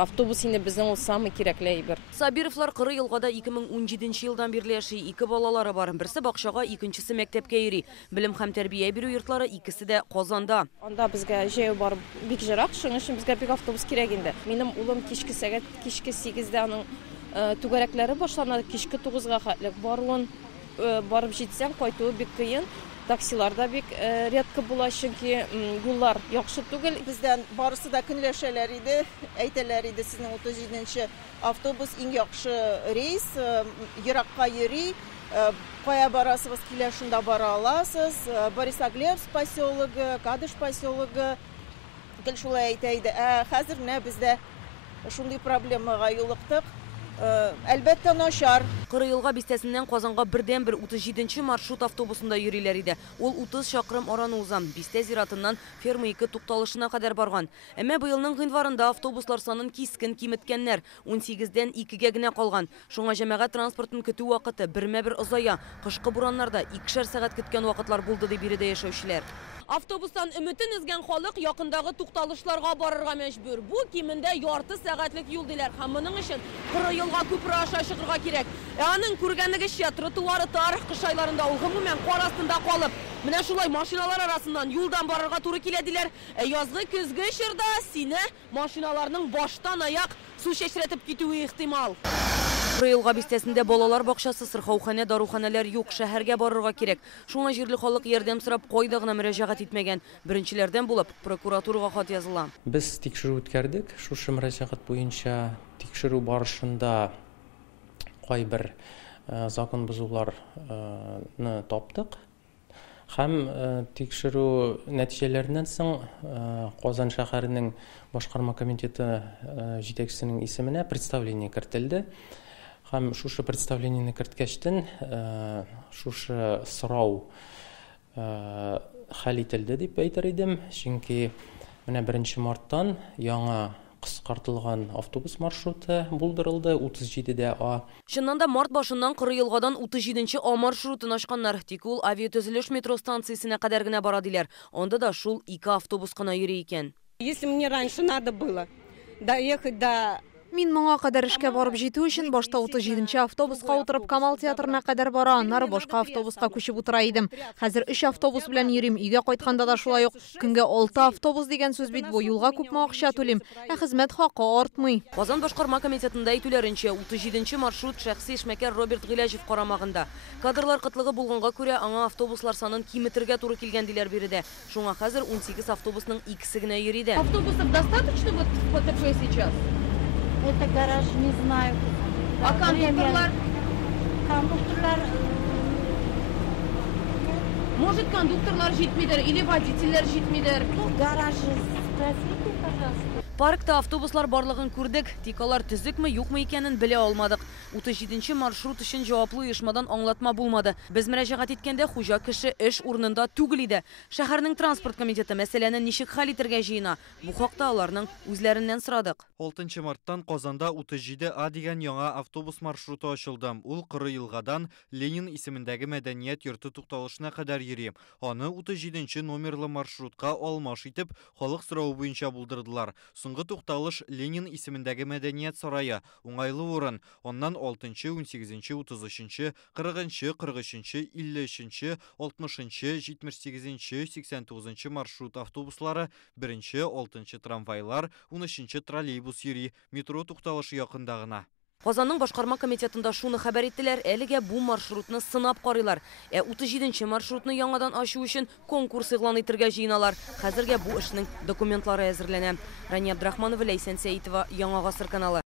Автобус инде безнең ул самый кирәкле әйбер. Сабировлар Кыры елгада 2017 елдан бирле яши, 2 балалары бар. Берсе бакчага, икенчесе мәктәпкә йөри. Белем һәм тәрбия бирү йортлары икесе дә Казанда. Анда безгә җәяү барып бик җирак, шуның өчен безгә бик автобус кирәк инде. Минем улым кичке 8-дә аның түгәрәкләре башлана, кичке 9-га хәтлек баруын барып җитсәң, кайтуы бик кыен. Таксиларда бик редко була, чөнки юллар яхшы түгел. Бездән барысы да көнләшәләр иде, әйтәләр иде, сезнең 37-нче автобус иң яхшы рейс, еракка йөри, кая барасыз, килә шунда бара аласыз. Борисоглебск поселогы, Кадыш поселогы, гел шулай әйтә иде. Хәзер менә бездә шундый проблемага юлыктык. Әлбәттә начар. Кыры елга бистәсеннән Казанга бердән-бер 37-нче маршрут автобусында йөриләр иде. Ул 30 чакрым араны узам. Бистә зиратыннан ферма 2 тукталышына кадәр барган. Әмма быелның гыйнварында автобуслар санын кискен киметкәннәр. 18-дән 2-гә генә калган. Шуңа җәмәгать транспортын көтү вакыты бермә-бер озая. Кышкы бураннарда 2 сәгать көткән вакытлар булды дип биредә яшәүчеләр. Автобустан өметен өзгән халык якындагы тукталышларга барырга мәҗбүр. Бу кимендә ярты сәгатьлек юл диләр һәм моның өчен Кыры елга күпер аша чыгырга кирәк. Аның күргәнлегечә тротуары тарих кыш айларында ул гомумән кар астында калып, менә шулай машиналар арасыннан юлдан барырга туры килә диләр. Язгы көзгө чорда сине машиналарның баштан аяк су чәчрәтеп китүе ихтимал. Кыры елга бистәсендә балалар бакчасы, сырхауханә, даруханәләр юк, шәһәргә барырга кирәк. Шуңа җирле халык ярдәм сорап кайда гына мөрәҗәгать итмәгән. Беренчеләрдән булып прокуратурага хат языла. Без тикшерү үткәрдек. Шушы мөрәҗәгать буенча тикшерү барышында кайбер закон бозуларны таптык. Һәм тикшерү нәтиҗәләреннән соң Казан шәһәренең башкарма комитеты җитәкчесенең исеменә представление кертелде. Һәм шушы представлениене керткәчтен шушы сорау хәл ителде дип әйтер идем, чөнки менә 1 марттан яңа кыскартылган автобус маршруты булдырылды 37-дә А. Чыннан да март башыннан Кыры елгадан 37-нче А маршрутын ачканнар. Тик ул авиатөзелеш метро станциясенә кадәр генә бара диләр. Анда да шул 2 автобус кына йөри икән. Если мне раньше надо было доехать до... Мин моңа кадәр эшкә барып җитү өчен башта 37-нче автобуска утырып Камал театрына кадәр бара, аннары башка автобуска күчеп утыра идем. Хәзер 3 автобус белән йөрим. Өйгә кайтканда да шулай ук. Көнгә 6 автобус дигән сүз бит бу. Юлга күпме акча түлим, хезмәт хакы артмый. Казан башкарма комитетында әйтүләренчә, 37-нче маршрут шәхси эшмәкәр Роберт Гыйләҗев карамагында. Кадрлар кытлыгы булганга күрә аңа автобуслар санын киметергә туры килгән диләр биредә. Шуңа хәзер 18 автобусның 2-се генә йөри дә. Автобусов достаточно вот такой сейчас? Это гараж, не знаю. А кондукторлар? Кондукторлар... Может, кондукторлар җитмидер или водительләр җитмидер? Ну, гаражи, спросите, пожалуйста. Паркта автобуслар барлыгын күрдек, тик алар төзекме, юкмы икәнен белә алмадык. 37-нче маршрут өчен җаваплы оешмадан аңлатма булмады. Без мөрәҗәгать иткәндә хуҗа кеше эш урынында түгел иде. Шәһәрнең транспорт комитеты мәсьәләне ничек хәл итәргә җыена? Бу хакта аларның үзләреннән сорадык. 6 марттан Казанда 37 А дигән яңа автобус маршруты ачылды. Ул Кыры елгадан Ленин исемендәге мәдәният йорты тукталышына кадәр йөри. Аны 37-нче номерлы маршрутка алмаш итеп, халык сорау буенча булдырдылар. Соңгы тукталыш Ленин исемендәге мәдәният сарае, уңайлы урын. Оннан 6-нчы, 18-нче, 33-нче, 40-нчы, 43-нче, 50-нче, 60-нчы, 78-нче, 89-нчы маршрут автобуслары, 1-нче, 6-нчы трамвайлар, 13-нче троллейбус йөри, метро тукталышы якында гына. Казанның башкарма комитетында шуны хәбәр иттеләр, әлегә бу маршрутны сынап карыйлар. 37-нче маршрутны яңадан ачу өчен конкурс игълан итәргә җыеналар. Хәзергә бу эшнең документлары әзерләнә. Рания Абдрахманова, Ләйсән Сәитова, Яңа гасыр каналы.